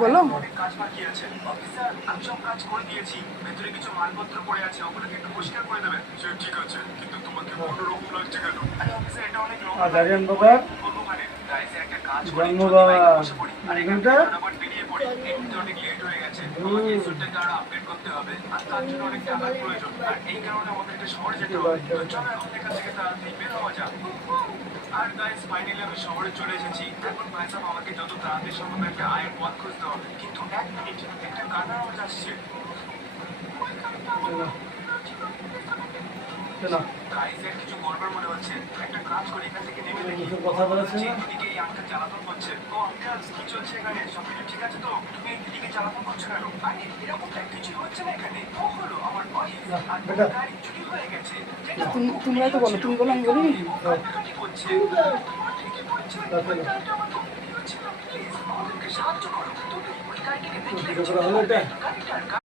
বলো। কাজ বাকি আছে অফিসার, আমি সব কাজ করে দিয়েছি, ভেতরে কিছু মালপত্র পড়ে আছে, ওগুলোকে একটু পরিষ্কার করে দেবেন। সে ঠিক আছে, কিন্তু তোমাকে অন্যরকম লাগছে কেন? আরে অফিসার, এটা অনেক লোক জানেন দাদা বলবো মানে গাইস একটা কাজ করে ধন্যবাদ বসে পড়ি। আরে এখান থেকে ফটাফট বেরিয়ে পড়ি, এমনিতে অনেক লেট হয়ে গেছে, আমাকে এই স্যুটটাকে আরো আপডেট করতে হবে, আর তার জন্য অনেক টাকার প্রয়োজন, আর এই কারণে আমাদেরকে শহরে যেতে হবে। তো চলো এখন এখান থেকে তাড়াতাড়ি বের হওয়া যাক। আর গাইস ফাইনালি আমি শহরে চলে এসেছি। এখন ভাই সাহেব আমাকে যত তাড়াতাড়ি সম্ভব একটা আয়ের পথ খুঁজতে হবে। কিন্তু এক মিনিট, একটা কান্নার আওয়াজ আসছে। গাইস এর কিছু গড়বড় মনে হচ্ছে। একটা কাজ করে এখান থেকে নেমে দেখি কথা বলেছে না এদিকে এই আঙ্কেল জ্বালাতন করছে। ও আঙ্কেল, কি চলছে এখানে? সব কিছু ঠিক আছে তো? তুমি এদিকে জ্বালাতন করছো কেন? আরে এরকমটা কিছু হচ্ছে না এখানে। ও হলো আমার ওয়াইফ, আর তোমার গাড়ি চুরি হয়ে গেছে। তোমরা তো বলো, তুমি বলো, আমি বলি নাকি? কান্নাকাটি করছে। তোমরা ঠিকই বলছো, ওই গাড়িটা আমার খুব প্রিয় ছিল। প্লিজ আমাদেরকে সাহায্য করো। তুমি ওই গাড়িটাকে দেখলে গাড়িটার